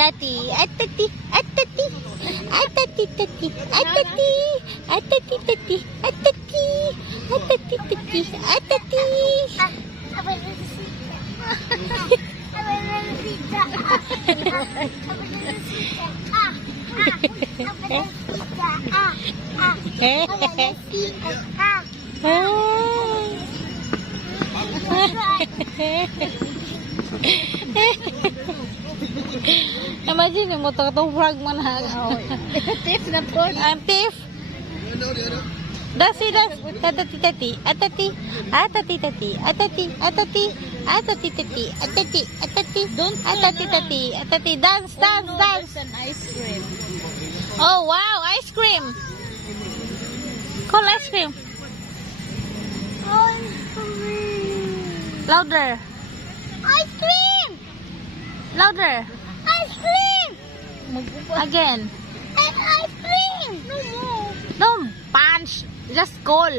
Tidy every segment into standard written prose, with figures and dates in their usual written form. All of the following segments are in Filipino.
Tati, atati, atati, atati, tati, atati, atati, tati, atati, atati, tati, atati. Imagine mo to frog man ha. Tiff na po. Ang tiff. Dasi atati tati atati atati tati atati atati atati tati atati atati atati tati atati dance dance dance. An ice cream. Oh wow, ice cream. Call ice cream. Louder. Ice cream! Louder. Ice cream! Again. Ice cream! No more. No, punch. Just call.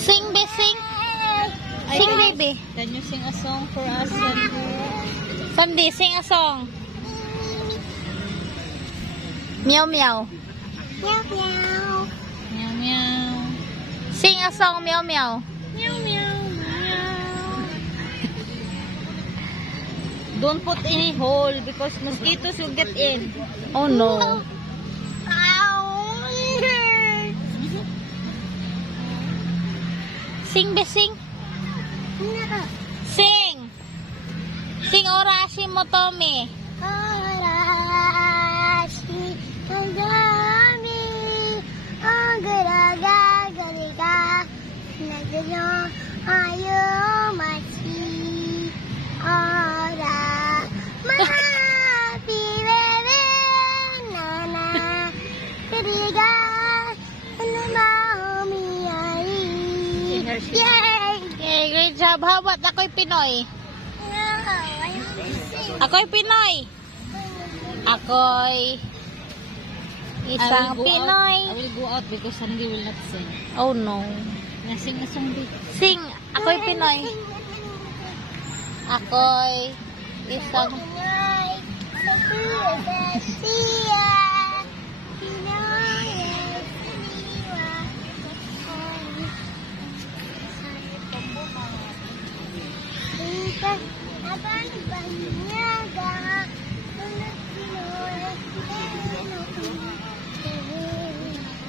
Sing, be, sing. Sing, baby. Can you sing a song for us? Sandy, sing a song. Meow, meow. Meow meow. Meow meow. Sing a song, meow, meow. Meow meow. Meow. Don't put any hole because mosquitoes will get in. Oh no. Sing, be, sing. Sing. Sing Orashi Motomi. Arashi Kagami Agaraga Gariga Nagayo Ayomachi Ora Mahapi Bebe Nana Kariga Anumami Ai. Yay! Okay, great job. How about ako'y Pinoy? Ako'y Pinoy. Ako'y isang Pinoy. I will go out because Sandy will not sing. Oh no. Sing a song din. Sing. Ako'y Pinoy. Ako'y isang